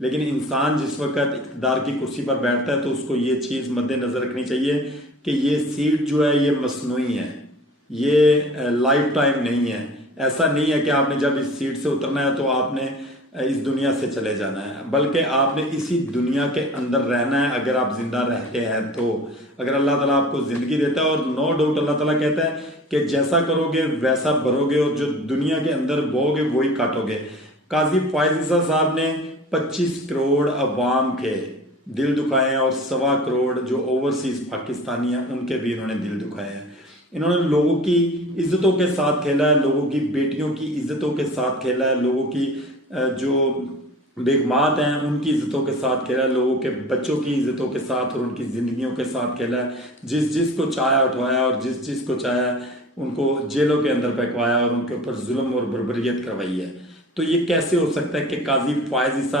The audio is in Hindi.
लेकिन इंसान जिस वक्त इक़्तिदार की कुर्सी पर बैठता है तो उसको ये चीज़ मद्देनज़र रखनी चाहिए कि ये सीट जो है ये मसनूई है, ये लाइफ टाइम नहीं है। ऐसा नहीं है कि आपने जब इस सीट से उतरना है तो आपने इस दुनिया से चले जाना है, बल्कि आपने इसी दुनिया के अंदर रहना है अगर आप जिंदा रहते हैं तो। अगर अल्लाह ताला आपको ज़िंदगी देता है, और नो डाउट अल्लाह ताला कहता है कि जैसा करोगे वैसा भरोगे, और जो दुनिया के अंदर बोओगे वही काटोगे। काजी फॉयज ईसा साहब ने 25 करोड़ अवाम के दिल दुखाए हैं, और 1.25 करोड़ जो ओवरसीज पाकिस्तानी हैं उनके भी इन्होंने दिल दुखाए हैं। इन्होंने लोगों की इज्जतों के साथ खेला है, लोगों की बेटियों की इज्जतों के साथ खेला है, लोगों की जो बेगमात हैं उनकी इज्जतों के साथ खेला है, लोगों के बच्चों की इज्जतों के साथ और उनकी ज़िंदगियों के साथ खेला है। जिस जिस को चाया उठवाया, और जिस जिस को चाया उनको जेलों के अंदर फेंकवाया, और उनके ऊपर जुल्म और बर्बरियत करवाई है। तो ये कैसे हो सकता है कि काजी फॉयज ईसा